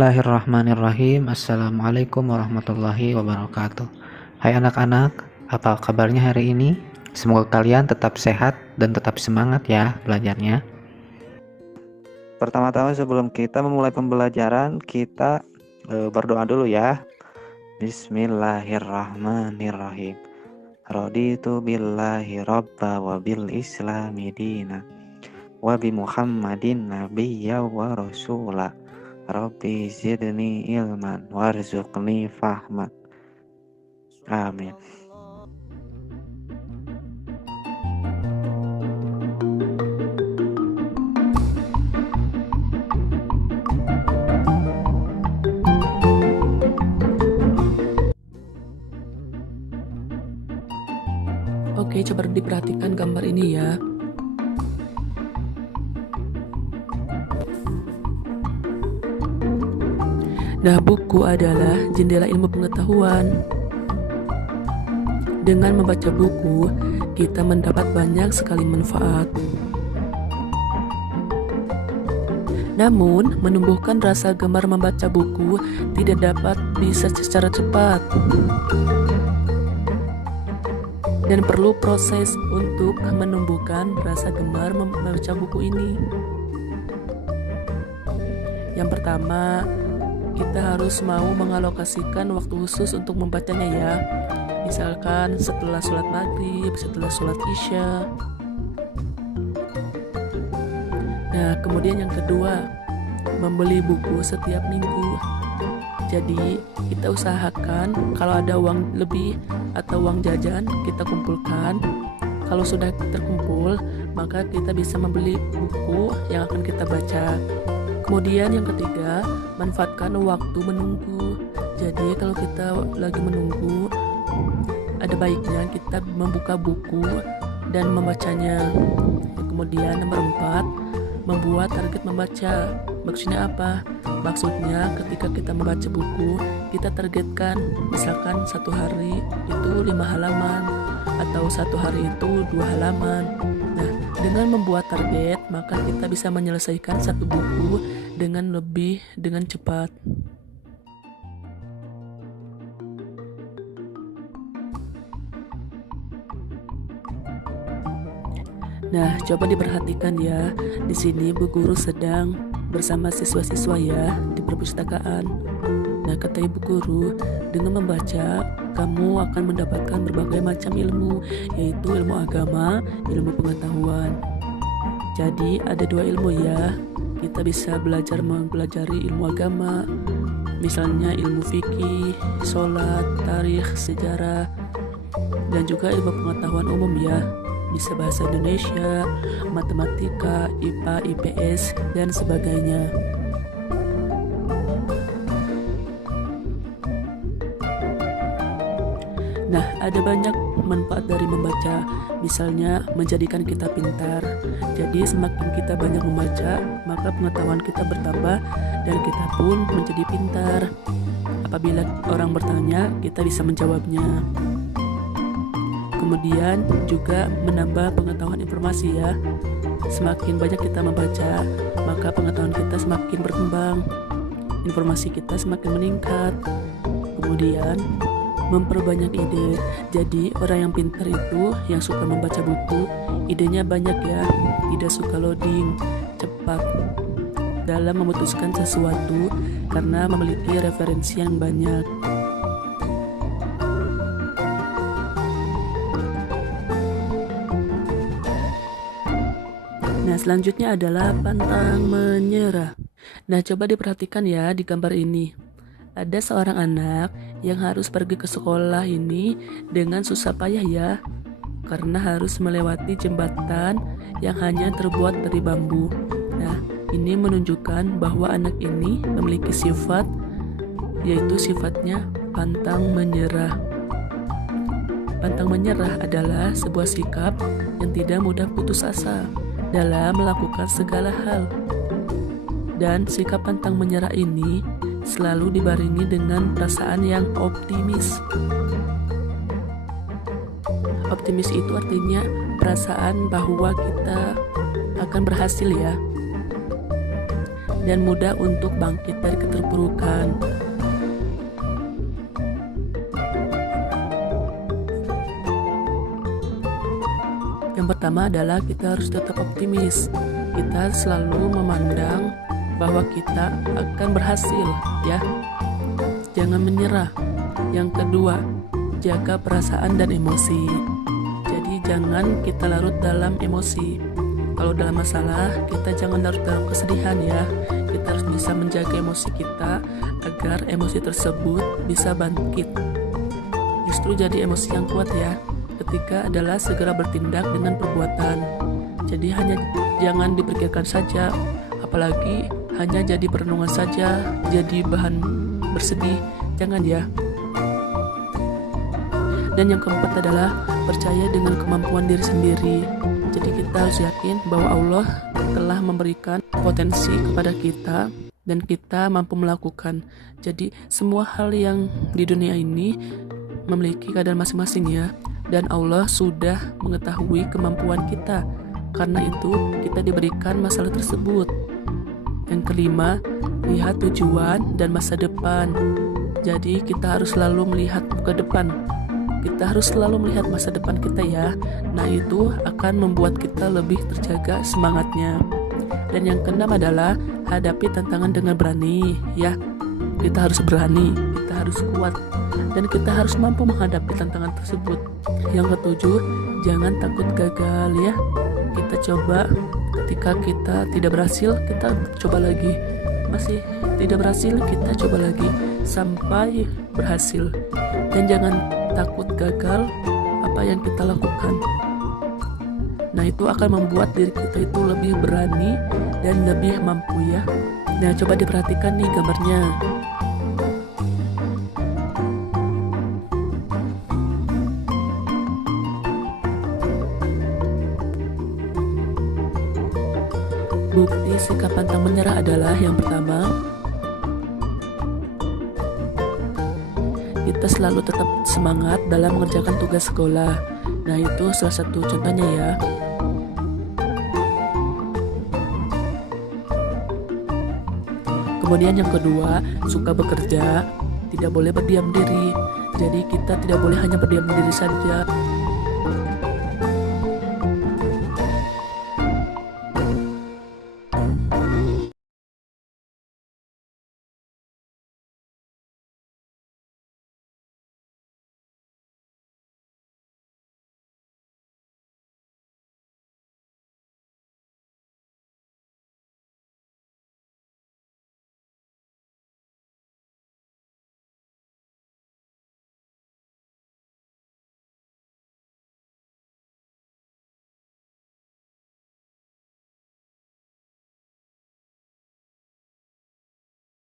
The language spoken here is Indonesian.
Bismillahirrahmanirrahim. Assalamualaikum warahmatullahi wabarakatuh. Hai anak-anak, apa kabarnya hari ini? Semoga kalian tetap sehat dan tetap semangat ya belajarnya. Pertama-tama sebelum kita memulai pembelajaran, kita berdoa dulu ya. Bismillahirrahmanirrahim. Raditu billahi robba wa bil islami dina wa bi muhammadin nabiyya wa rasula. Rabbi zidni ilman warzuqni fahman. Amin. Oke, coba diperhatikan gambar ini ya. Nah, buku adalah jendela ilmu pengetahuan. Dengan membaca buku, kita mendapat banyak sekali manfaat. Namun, menumbuhkan rasa gemar membaca buku tidak dapat bisa secara cepat. Dan perlu proses untuk menumbuhkan rasa gemar membaca buku ini. Yang pertama, kita harus mau mengalokasikan waktu khusus untuk membacanya ya. Misalkan setelah sholat maghrib, setelah sholat isya. Nah, kemudian yang kedua, membeli buku setiap minggu. Jadi, kita usahakan kalau ada uang lebih atau uang jajan, kita kumpulkan. Kalau sudah terkumpul, maka kita bisa membeli buku yang akan kita baca. Kemudian yang ketiga, manfaatkan waktu menunggu. Jadi kalau kita lagi menunggu, ada baiknya kita membuka buku dan membacanya. Kemudian nomor 4, membuat target membaca. Maksudnya apa? Maksudnya ketika kita membaca buku, kita targetkan misalkan satu hari itu 5 halaman atau satu hari itu 2 halaman. Nah, dengan membuat target, maka kita bisa menyelesaikan satu buku dengan cepat. Nah, coba diperhatikan ya. Di sini Bu Guru sedang bersama siswa-siswa ya di perpustakaan. Nah, kata Ibu Guru, dengan membaca, kamu akan mendapatkan berbagai macam ilmu, yaitu ilmu agama, ilmu pengetahuan. Jadi, ada 2 ilmu ya. Kita bisa mempelajari ilmu agama, misalnya ilmu fikih, sholat, tarikh, sejarah, dan juga ilmu pengetahuan umum ya. Bisa bahasa Indonesia, matematika, IPA, IPS, dan sebagainya. Nah, ada banyak manfaat dari membaca, misalnya menjadikan kita pintar. Jadi semakin kita banyak membaca, maka pengetahuan kita bertambah dan kita pun menjadi pintar. Apabila orang bertanya, kita bisa menjawabnya. Kemudian juga menambah pengetahuan informasi ya. Semakin banyak kita membaca, maka pengetahuan kita semakin berkembang, informasi kita semakin meningkat. Kemudian memperbanyak ide. Jadi orang yang pintar itu yang suka membaca buku, idenya banyak ya, tidak suka loading, cepat dalam memutuskan sesuatu karena memiliki referensi yang banyak. Nah, selanjutnya adalah pantang menyerah. Nah, coba diperhatikan ya di gambar ini. Ada seorang anak yang harus pergi ke sekolah ini dengan susah payah ya, karena harus melewati jembatan yang hanya terbuat dari bambu. Nah, ini menunjukkan bahwa anak ini memiliki sifat, yaitu sifatnya pantang menyerah. Pantang menyerah adalah sebuah sikap yang tidak mudah putus asa dalam melakukan segala hal. Dan sikap pantang menyerah ini selalu dibarengi dengan perasaan yang optimis. Optimis itu artinya perasaan bahwa kita akan berhasil ya. dan mudah untuk bangkit dari keterpurukan. Yang pertama adalah kita harus tetap optimis. Kita selalu memandang bahwa kita akan berhasil, ya. Jangan menyerah. Yang kedua, jaga perasaan dan emosi. Jadi jangan kita larut dalam emosi. Kalau dalam masalah, kita jangan larut dalam kesedihan, ya. Kita harus bisa menjaga emosi kita agar emosi tersebut bisa bangkit. Justru jadi emosi yang kuat, ya. Ketiga adalah segera bertindak dengan perbuatan. Jadi hanya jangan dipikirkan saja, apalagi hanya jadi perenungan saja, jadi bahan bersedih. Jangan, ya. Dan yang keempat adalah percaya dengan kemampuan diri sendiri. Jadi kita harus yakin bahwa Allah telah memberikan potensi kepada kita dan kita mampu melakukan. Jadi semua hal yang di dunia ini memiliki keadaan masing-masing, ya. Dan Allah sudah mengetahui kemampuan kita. Karena itu kita diberikan masalah tersebut. Yang kelima, lihat tujuan dan masa depan. Jadi kita harus selalu melihat ke depan. Kita harus selalu melihat masa depan kita, ya. Nah, itu akan membuat kita lebih terjaga semangatnya. Dan yang keenam adalah hadapi tantangan dengan berani, ya. Kita harus berani, kita harus kuat, dan kita harus mampu menghadapi tantangan tersebut. Yang ketujuh, jangan takut gagal, ya. Kita coba, ketika kita tidak berhasil, kita coba lagi. Masih tidak berhasil, kita coba lagi sampai berhasil. Dan jangan takut gagal apa yang kita lakukan. Nah, itu akan membuat diri kita itu lebih berani dan lebih mampu, ya. Nah, coba diperhatikan nih gambarnya. Bukti sikap pantang menyerah adalah yang pertama, kita selalu tetap semangat dalam mengerjakan tugas sekolah. Nah, itu salah satu contohnya, ya. Kemudian yang kedua, suka bekerja, tidak boleh berdiam diri. Jadi kita tidak boleh hanya berdiam diri saja.